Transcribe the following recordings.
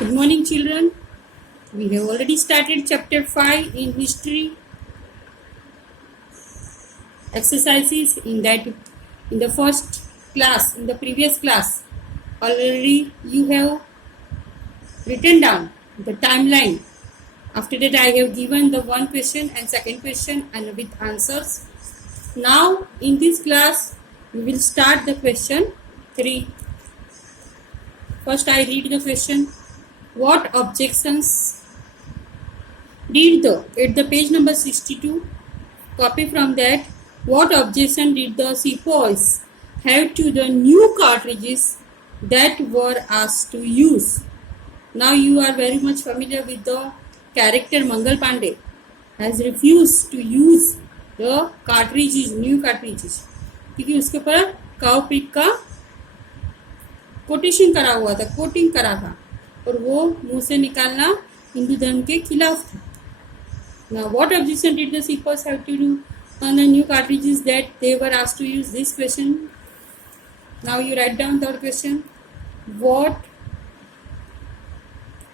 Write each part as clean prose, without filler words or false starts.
Good morning, children. We have already started chapter 5 in history exercises in the first class, in the previous class. Already you have written down the timeline. After that I have given the one question and second question and with answers. Now in this class we will start the question 3. First I read the question. What objections did at the page number 62, copy from that, what objection did the sepoys have to the new cartridges that were asked to use? Now you are very much familiar with the character Mangal Pandey has refused to use the cartridges, new cartridges, क्योंकि उसके ऊपर cow pick का quotation करा हुआ था, coating करा था और वो मुंह से निकालना हिंदू धर्म के खिलाफ था. Now, what objection did the sepoys have to do on the new cartridges that they were asked to use? This question. Now you write down the question. What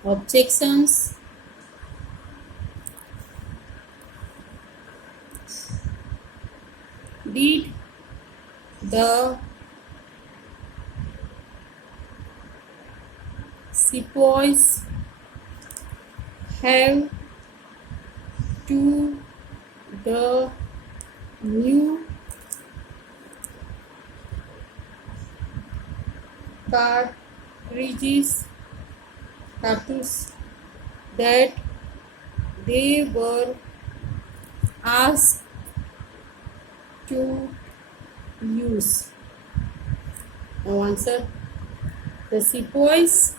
objections did the sepoys have to the new cartridges that they were asked to use? Now answer. The sepoys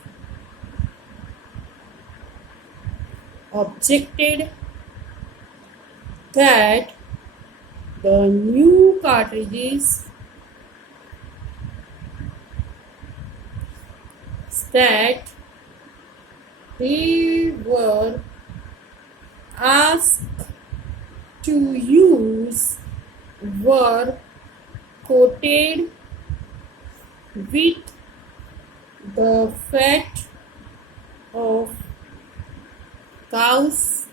objected that the new cartridges that they were asked to use were coated with the fat of cows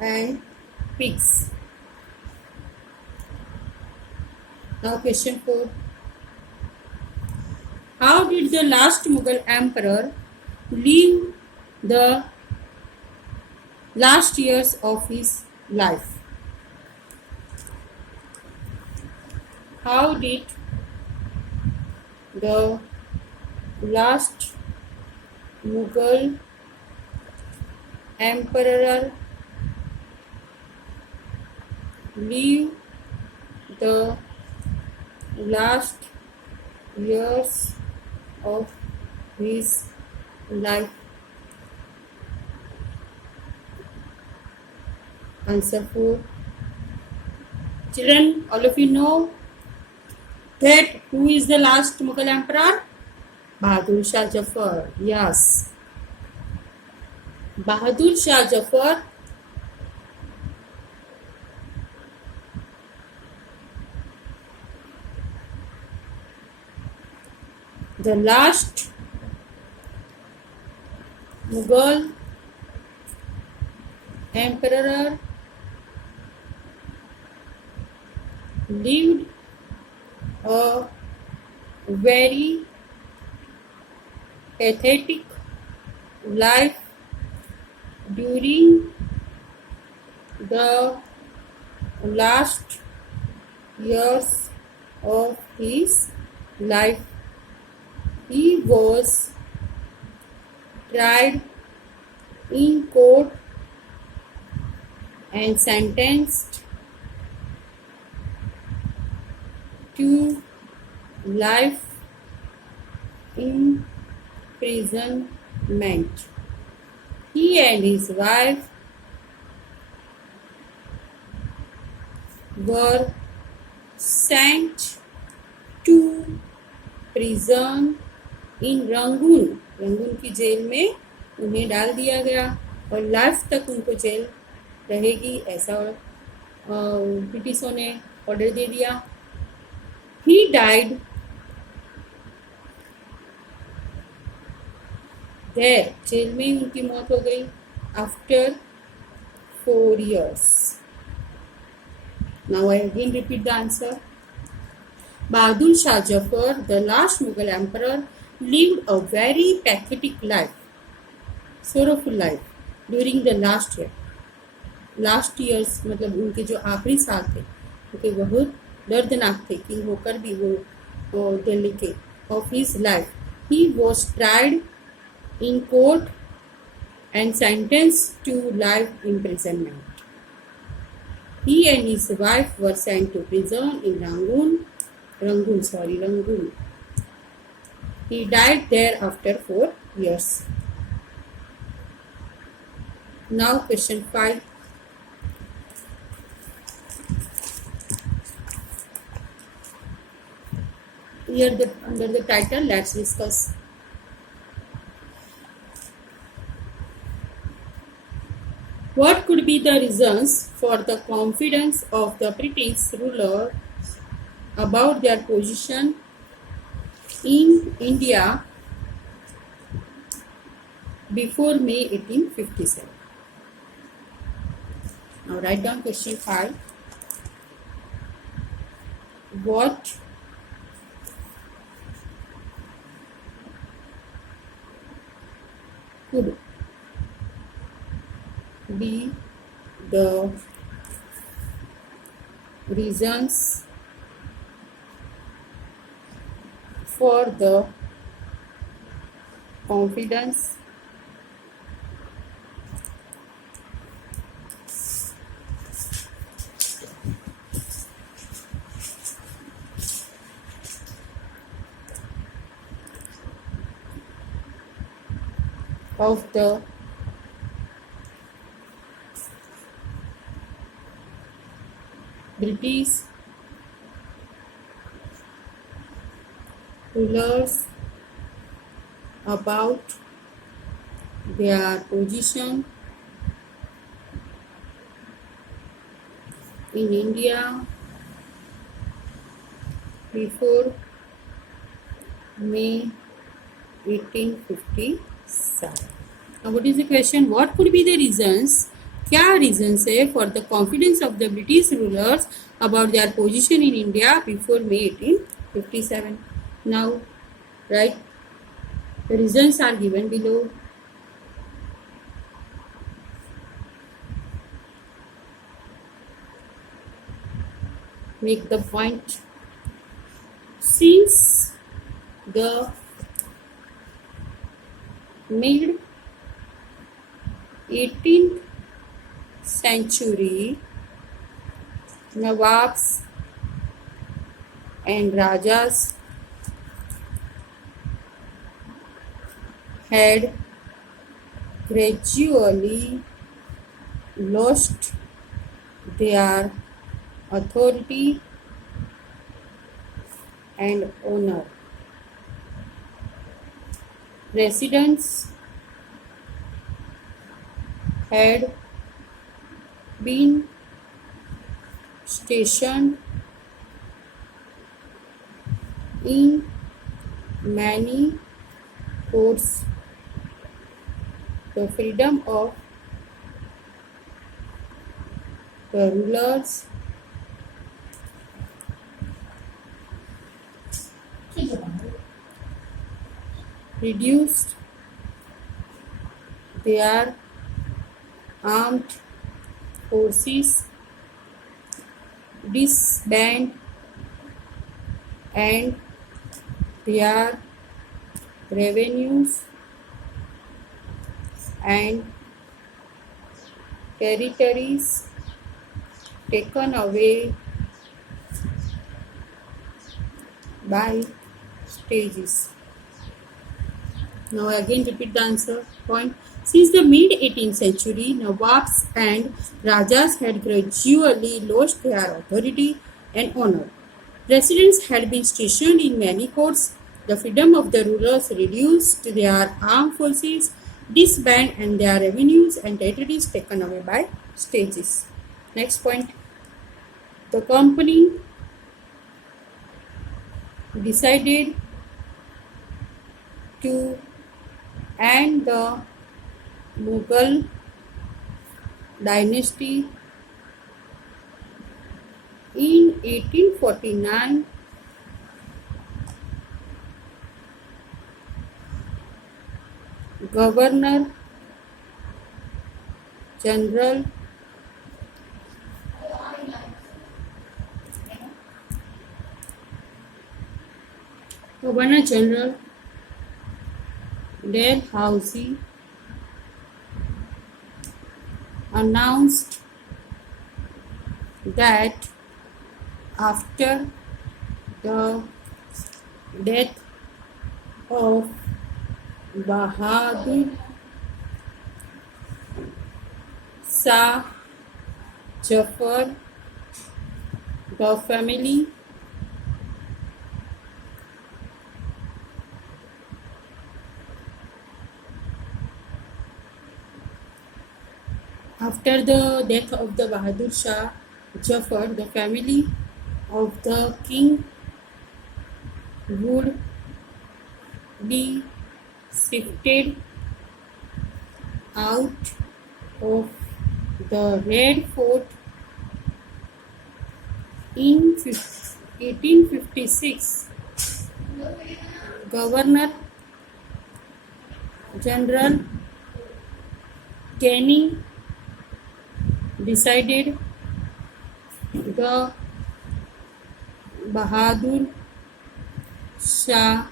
and pigs. Now question 4. How did the last Mughal emperor live the last years of his life? How did the last Mughal emperor live the last years of his life? Answer 4. Children, all of you know that who is the last Mughal emperor? Bahadur Shah Jafar. Yes. Bahadur Shah Jafar the last Mughal emperor lived a very pathetic life during the last years of his life. He was tried in court and sentenced to life imprisonment. He and his wife were sent to prison in Rangoon. Rangoon की jail में उन्हें डाल दिया गया और life तक उनको jail रहेगी ऐसा ब्रिटिशों ने ऑर्डर दे दिया. He died देर जेल में ही उनकी मौत हो गई after 4 years. Now I again repeat the answer. Bahadur Shah Jafar, the last Mughal emperor, lived a very pathetic life, sorrowful life during the last year. Last years मतलब उनके जो आखिरी साल थे उनके बहुत दर्दनाक थे किंग होकर भी वो दिल्ली के of his life he was tried in court and sentenced to life imprisonment. He and his wife were sent to prison in Rangoon. He died there after 4 years. Now question 5. Here under the title, let's discuss. What could be the reasons for the confidence of the British rulers about their position in India before May 1857? Now write down question 5. What could be the reasons for the confidence of the British rulers about their position in India before May 1857. Now what is the question? What could be the reasons? क्या reasons है for the confidence of the British rulers about their position in India before May 1857? Now write the reasons are given below. Make the point. Since the mid 18th century, Nawabs and Rajas had gradually lost their authority and honor. Residents had been stationed in many courts. The freedom of the rulers reduced their armed forces, disbanded and their revenues and territories taken away by stages. Now again repeat the answer point. Since the mid 18th century, Nawabs and Rajas had gradually lost their authority and honor. Residents had been stationed in many courts. The freedom of the rulers reduced their armed forces, disbanded and their revenues and territories taken away by stages. Next point. The company decided to and the Mughal dynasty in 1849. Governor General Dalhousie announced that after the death of Bahadur Shah Jafar, the family After the death of the Bahadur Shah Jafar, the family of the king would be shifted out of the Red Fort in 1856. Governor General Kenny decided the Bahadur Shah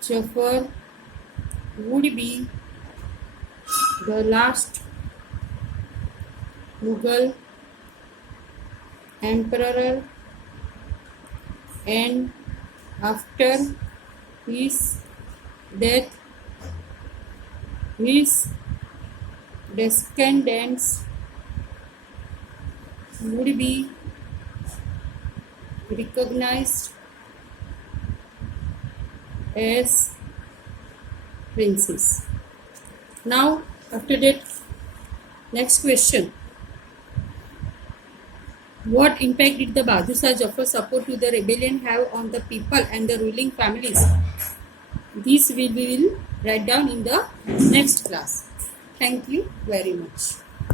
Jafar would be the last Mughal emperor, and after his death, his descendants would be recognized as princes. Now, after that, next question. What impact did the Bahadur Shah Jafar support to the rebellion have on the people and the ruling families? This we will write down in the next class. Thank you very much.